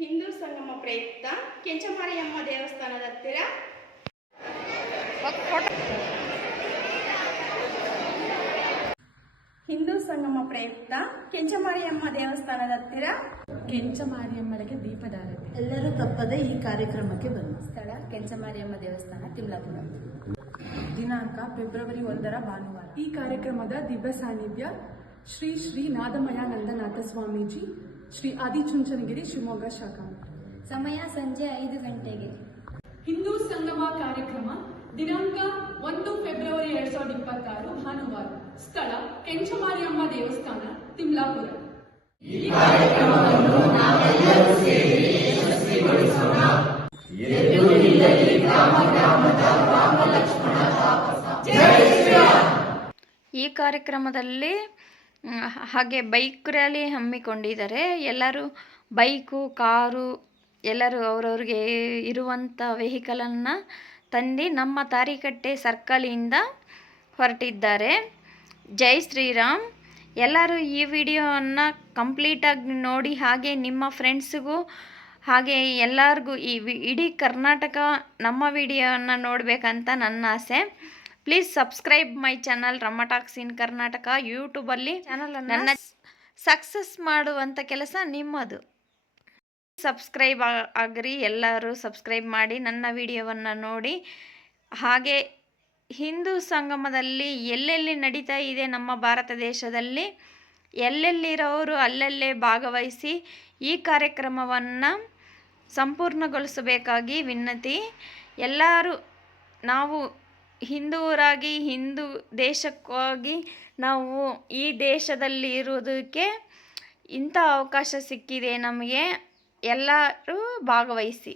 ಹಿಂದೂ ಸಂಗಮ ಪ್ರಯುಕ್ತ ಕೆಂಚಮಾರಿಯಮ್ಮ ದೇವಸ್ಥಾನದ ಹತ್ತಿರ ಹಿಂದೂ ಸಂಗಮ ಪ್ರಯುಕ್ತ ಕೆಂಚಮಾರಿಯಮ್ಮ ದೇವಸ್ಥಾನದ ಹತ್ತಿರ ಕೆಂಚಮಾರಿಯಮ್ಮಳಿಗೆ ದೀಪದಾರತಿ. ಎಲ್ಲರೂ ತಪ್ಪದೆ ಈ ಕಾರ್ಯಕ್ರಮಕ್ಕೆ ಬನ್ನಿ. ಸ್ಥಳ ಕೆಂಚಮಾರಿಯಮ್ಮ ದೇವಸ್ಥಾನ, ತಿಮ್ಲಾಪುರ. ದಿನಾಂಕ ಫೆಬ್ರವರಿ 1 ಭಾನುವಾರ. ಈ ಕಾರ್ಯಕ್ರಮದ ದಿವ್ಯ ಸಾನ್ನಿಧ್ಯ ಶ್ರೀ ಶ್ರೀ ನಾದಮಯಾನಂದನಾಥ ಸ್ವಾಮೀಜಿ, ಶ್ರೀ ಆದಿಚುಂಚನಗಿರಿ, ಶಿವಮೊಗ್ಗ ಶಾಖಾ. ಸಮಯ ಸಂಜೆ 5 ಗಂಟೆಗೆ. ಹಿಂದೂ ಸಂಗಮ ಕಾರ್ಯಕ್ರಮ ದಿನಾಂಕ 1 ಫೆಬ್ರವರಿ 2026 ಭಾನುವಾರ. ಸ್ಥಳ ಕೆಂಚಮಾರಿಯಮ್ಮ ದೇವಸ್ಥಾನ, ತಿಮ್ಲಾಪುರ. ಈ ಕಾರ್ಯಕ್ರಮವನ್ನು ನಾವೆಲ್ಲರೂ ಸೇರಿ ಯಶಸ್ವಿಗೊಳಿಸೋಣ. ಈ ಕಾರ್ಯಕ್ರಮದಲ್ಲಿ ಹಾಗೆ ಬೈಕ್ ರ್ಯಾಲಿ ಹಮ್ಮಿಕೊಂಡಿದ್ದಾರೆ. ಎಲ್ಲರೂ ಬೈಕು, ಕಾರು ಎಲ್ಲರೂ ಅವರವ್ರಿಗೆ ಇರುವಂಥ ವೆಹಿಕಲನ್ನು ತಂದು ನಮ್ಮ ತಾರಿಕಟ್ಟೆ ಸರ್ಕಲಿಂದ ಹೊರಟಿದ್ದಾರೆ. ಜೈ ಶ್ರೀರಾಮ್. ಎಲ್ಲರೂ ಈ ವಿಡಿಯೋವನ್ನು ಕಂಪ್ಲೀಟಾಗಿ ನೋಡಿ, ಹಾಗೆ ನಿಮ್ಮ ಫ್ರೆಂಡ್ಸಿಗೂ ಹಾಗೆ ಎಲ್ಲರಿಗೂ ಇಡೀ ಕರ್ನಾಟಕ ನಮ್ಮ ವಿಡಿಯೋವನ್ನು ನೋಡಬೇಕಂತ ನನ್ನ ಆಸೆ. Please subscribe my channel Ramma talks in Karnataka. ಯೂಟ್ಯೂಬಲ್ಲಿ ಚಾನಲನ್ನು ಸಕ್ಸಸ್ ಮಾಡುವಂಥ ಕೆಲಸ ನಿಮ್ಮದು. ಸಬ್ಸ್ಕ್ರೈಬ್ ಆಗ್ರಿ, ಎಲ್ಲರೂ ಸಬ್ಸ್ಕ್ರೈಬ್ ಮಾಡಿ ನನ್ನ ವಿಡಿಯೋವನ್ನು ನೋಡಿ. ಹಾಗೆ ಹಿಂದೂ ಸಂಗಮದಲ್ಲಿ ಎಲ್ಲೆಲ್ಲಿ ನಡೀತಾ ಇದೆ ನಮ್ಮ ಭಾರತ ದೇಶದಲ್ಲಿ, ಎಲ್ಲೆಲ್ಲಿರೋರು ಅಲ್ಲಲ್ಲೇ ಭಾಗವಹಿಸಿ ಈ ಕಾರ್ಯಕ್ರಮವನ್ನು ಸಂಪೂರ್ಣಗೊಳಿಸಬೇಕಾಗಿ ವಿನಂತಿ. ಎಲ್ಲರೂ ನಾವು ಹಿಂದೂರಾಗಿ, ಹಿಂದೂ ದೇಶಕ್ಕಾಗಿ ನಾವು ಈ ದೇಶದಲ್ಲಿ ಇರೋದಕ್ಕೆ ಇಂಥ ಅವಕಾಶ ಸಿಕ್ಕಿದೆ ನಮಗೆ. ಎಲ್ಲರೂ ಭಾಗವಹಿಸಿ.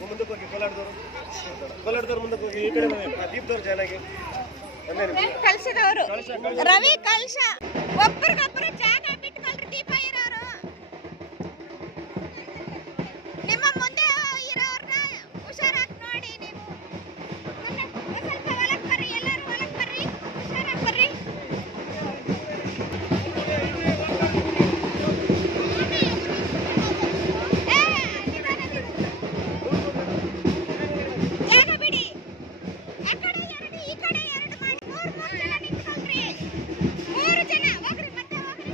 ಮುಂದಕ್ಕೆ ಹೋಗಿ ಕೋಲಾರದವ್ರು ಮುಂದಕ್ಕೆ ಹೋಗಿ, ಈ ಕಡೆ ದೀಪದವ್ರು ಚೆನ್ನಾಗಿ ಕಳಿಸಿದವರು ರವಿ ಕಲ್ಶ ಒಬ್ಬರಿಗೊಬ್ಬರು ಜಾಗ ಬಿಟ್ಕೊಳ್ರಿ. ದೀಪ ಇರೋರು ನಿಮ್ಮ ಮುಂದೆ ಇರೋರ್ನ ಹುಷಾರಾಗಿ ನೋಡಿ. ನೀವು ಸ್ವಲ್ಪ ಒಳಗೆ ಬರ್ರಿ, ಎಲ್ಲರೂ ಒಳಗೆ ಬರ್ರಿ, ಹುಷಾರಾಗಿ ಬರ್ರಿ. ಜಾಗ ಬಿಡಿ. ಆ ಕಡೆ 2 ಈ ಕಡೆ 2 ಮಾಡಿ 3 ಜನ ನಿಂತ್ಕೊಳ್ರಿ. 3 ಜನ ಹೋಗ್ರಿ, ಮತ್ತೆ ಹೋಗ್ರಿ.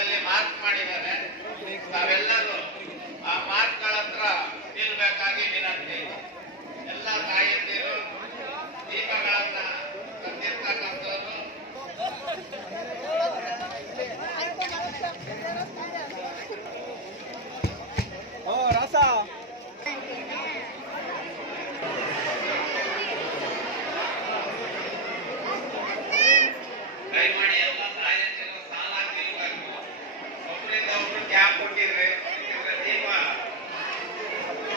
ಪುಸ್ತಕದಲ್ಲಿ ಮಾರ್ಕ್ ಮಾಡಿದ್ದಾರೆ. ತಾವೆಲ್ಲರೂ ಆ ಮಾರ್ಕ್ಗಳ ಹತ್ರ ನಿಲ್ಬೇಕಾಗಿ ವಿನಂತಿ. ಎಲ್ಲ ತಾಯಂದಿರು ದೀಪಗಳನ್ನ ತಂದಿರ್ತಕ್ಕಂಥವ್ರು ದಯಮಾಡಿ ಎಲ್ಲ ತಾಯಂದಿರು ಸಾಲಾಗಿ ನಿಲ್ಬೇಕು. ಒಬ್ಬರಿಂದ ಒಬ್ರು ಕ್ಯಾಪ್ ಕೊಟ್ಟಿದ್ರೆ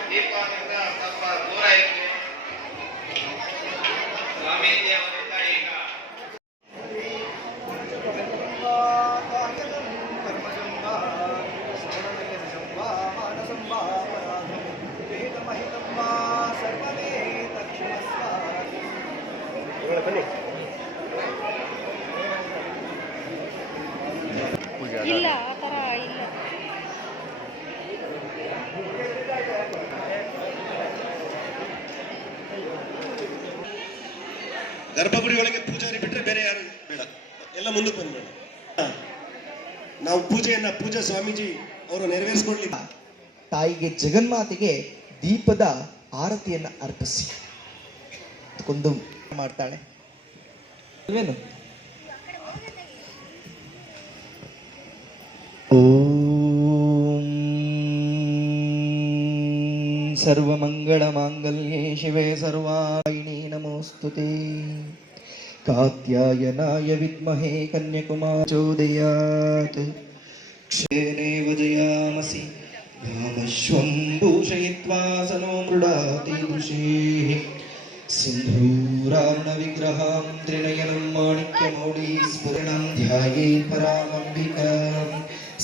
ದೀಪದಿಂದ ಸ್ವಲ್ಪ ದೂರ ಇರ್ತೀವಿ. ಸ್ವಾಮೀಜಿ ಅವರಿಂದ ಈಗ ಇಲ್ಲ ಆ ಥರ ಇಲ್ಲ. ಗರ್ಭಗುಡಿ ಒಳಗೆ ಪೂಜಾರಿ ಬಿಟ್ರೆ ಬೇರೆ ಯಾರು ಬೇಡ, ಎಲ್ಲ ಮುಂದಕ್ಕೆ ಬಂದ್ಬೇಡ. ನಾವು ಪೂಜಾ ಸ್ವಾಮೀಜಿ ಅವರು ನೆರವೇರಿಸಿಕೊಳ್ಳಿ. ತಾಯಿಗೆ ಜಗನ್ಮಾತೆಗೆ ದೀಪದ ಆರತಿಯನ್ನು ಅರ್ಪಿಸಿ ಕೊಂಡು ಮಾಡ್ತಾಳೆ ಅಲ್ವೇನು? ಓಂ ಸರ್ವಮಂಗಳಮಾಂಗಲ್ಯೆ ಶಿವೆ ಸರ್ವಾಯಿಣಿ ನಮೋಸ್ತುತೆ. ಕಾತ್ಯಾಯನಾಯ ವಿದ್ಮಹೇ ಕನ್ಯಾಕುಮಾರೋದಯಾತ್ ಕ್ಷೇನೇವ ಜಯಾಮಸಿ भावश्वं भूषयित्वा सनो मृडाति दृशेः सिन्धूरार्णविग्रहां त्रिनयनं माणिक्यमौळीस्फुरणं ध्यायेत् परामम्बिकां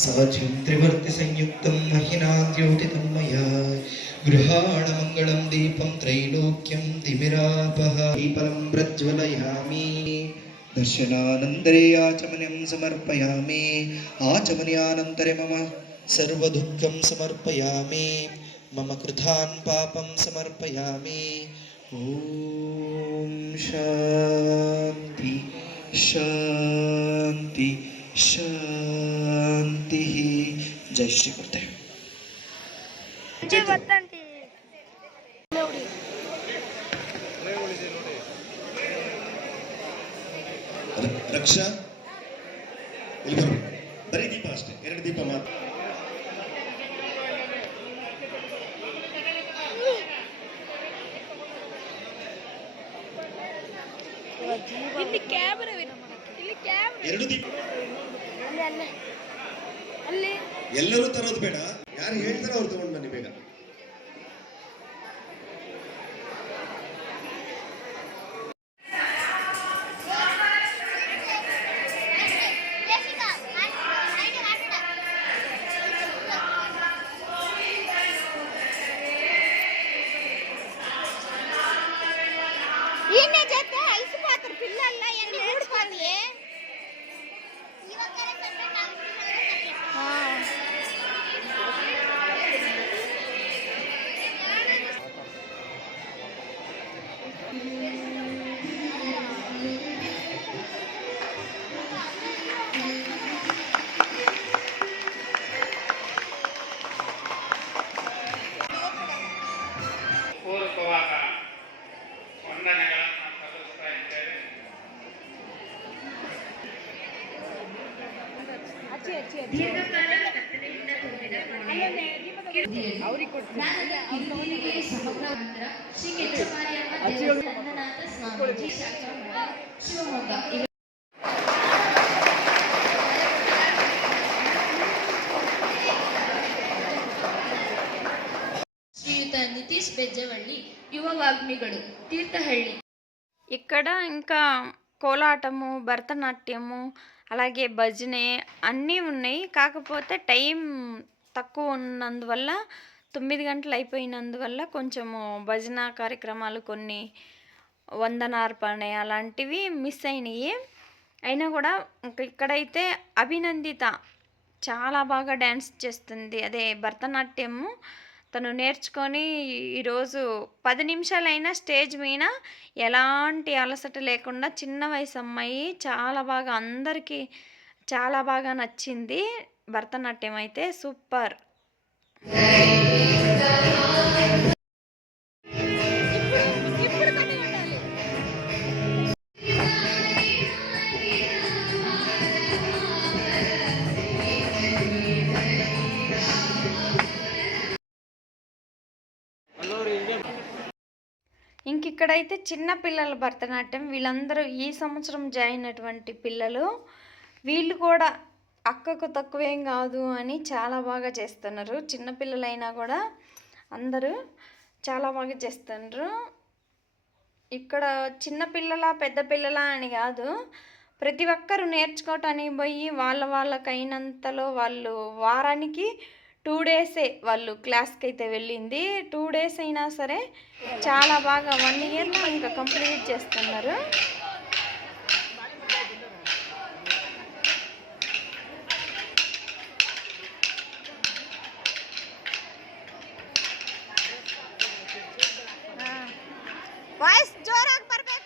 साचिं त्रिवर्तिसंयुक्तं महिना द्योतितं मया गृहाणमङ्गलं दीपं त्रैलोक्यं तिमिरापः दीपं प्रज्वलयामि. दर्शनानन्तरे आचमनं समर्पयामि. आचमनानन्तरे मम सर्वदुःखं समर्पयामि. मम कृतान् पापं समर्पयामि. ॐ शान्ति शान्ति शान्तिः. जय श्री गुरुदेव. ರಕ್ಷಾ ಇಲ್ಲಿ ಬರೀ ದೀಪ ಅಷ್ಟೇ, 2 ದೀಪ ಮಾತ್ರ. ಇಲ್ಲಿ ಕ್ಯಾಮೆರಾ ಇಲ್ಲಿ ಕ್ಯಾಮೆರಾ 2 ದೀಪ ಅಲ್ಲಿ ಎಲ್ಲರೂ ತರೋದು ಬೇಡ, ಯಾರು ಹೇಳ್ತಾರೋ ಅವ್ರು ತಗೊಂಡು ಬನ್ನಿ ಬೇಗ. ఈయనే చేస్తే అలసిపోతారు పిల్లల్లా ఎన్ని ఊడిపోతాయి. ಪೂರ್ವಕವಾದ ವಂದನೆಗಳನ್ನು ಸಲ್ಲಿಸ್ತಾ ಇದ್ದೇವೆ. ಶ್ರೀಯುತ ನಿತೀಶ್ ಬೆಜ್ಜವಳ್ಳಿ, ಯುವ ವಾಗ್ಮಿಗಳು, ತೀರ್ಥಹಳ್ಳಿ. ఇక్కడ ఇంకా కోలాటము, భరతనాట్యము, అలాగే భజనే అన్నీ ఉన్నాయి. కాకపోతే టైం తక్కువ ఉన్నందువల్ల 9 గంటలు అయిపోయినందువల్ల కొంచెము భజన కార్యక్రమాలు కొన్ని వందనార్పణ అలాంటివి మిస్ అయినాయి. అయినా కూడా ఇక్కడైతే అభినందిత చాలా బాగా డ్యాన్స్ చేస్తుంది. అదే భరతనాట్యము తను నేర్చుకొని ఈరోజు 10 నిమిషాలైనా స్టేజ్ మీద ఎలాంటి అలసట లేకుండా చిన్న వయసు అమ్మాయి చాలా బాగా అందరికీ చాలా బాగా నచ్చింది. భరతనాట్యం అయితే సూపర్. ఇప్పుడు కానీ ఉండాలి. ఇంకిక్కడైతే చిన్న పిల్లల భరతనాట్యం. వీళ్ళందరూ ఈ సంవత్సరం జాయిన్ అయినటువంటి పిల్లలు. వీళ్ళు కూడా అక్కకు తక్కువేం కాదు అని చాలా బాగా చేస్తున్నారు. చిన్నపిల్లలైనా కూడా అందరూ చాలా బాగా చేస్తున్నారు. ఇక్కడ చిన్న పిల్లల పెద్ద పిల్లల అని కాదు, ప్రతి ఒక్కరు నేర్చుకోవటానికి పోయి వాళ్ళకైనంతలో వాళ్ళు వారానికి 2 డేసే వాళ్ళు క్లాస్కి అయితే వెళ్ళింది. 2 డేస్ అయినా సరే చాలా బాగా 1 ఇయర్లో ఇంకా కంప్లీట్ చేస్తున్నారు. ವಾಯ್ಸ್ ಜೋರಾಗಿ ಬರಬೇಕು.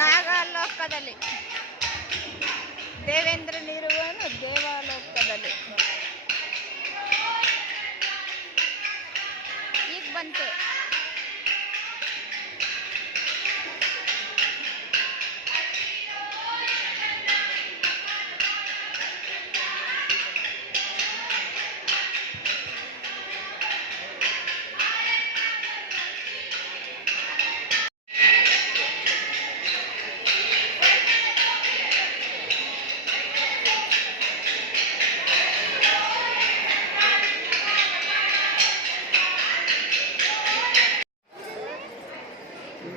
ನಾಗಲೋಕದಲ್ಲಿ ದೇವೇಂದ್ರನಿರುವನು ದೇವಲೋಕದಲ್ಲಿ. ಈಗ ಬಂತು.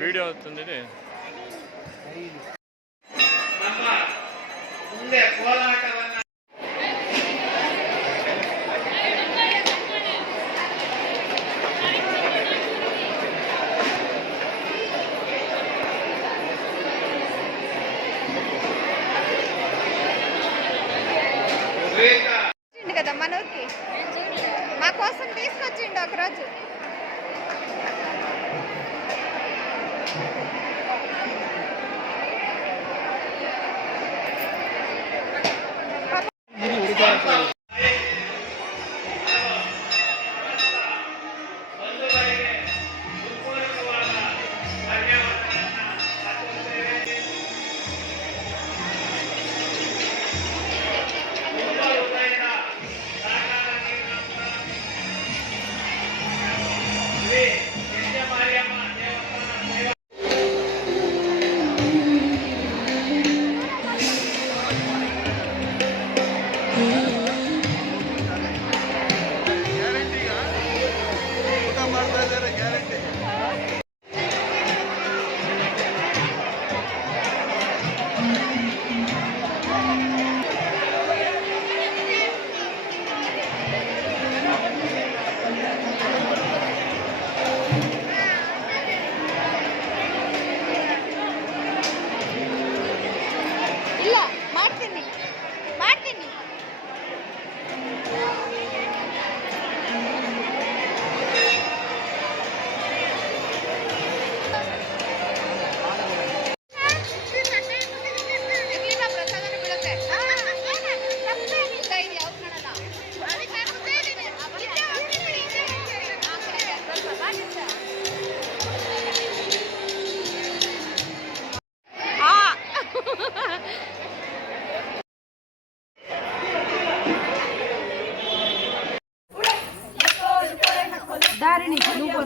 వీడియో అవుతుంది. ನಮ್ಮ ಮುಂದೆ ಕೋಲಾಟವನ್ನ వచ్చిండు కదా మన ఊరికి, మా కోసం తీసుకొచ్చిండు ఒకరోజు. ಇಲ್ಲ ಮಾಡ್ತೀನಿ ಮಾಡ್ತೀನಿ. ಇರ್ಲಿಲ್ಲ, ಪ್ರಸಾದನ ಬಿಡುತ್ತೆ. ಇದು ಯಾವ್ದು ಮಾಡಲ್ಲ. దారిని నువ్వు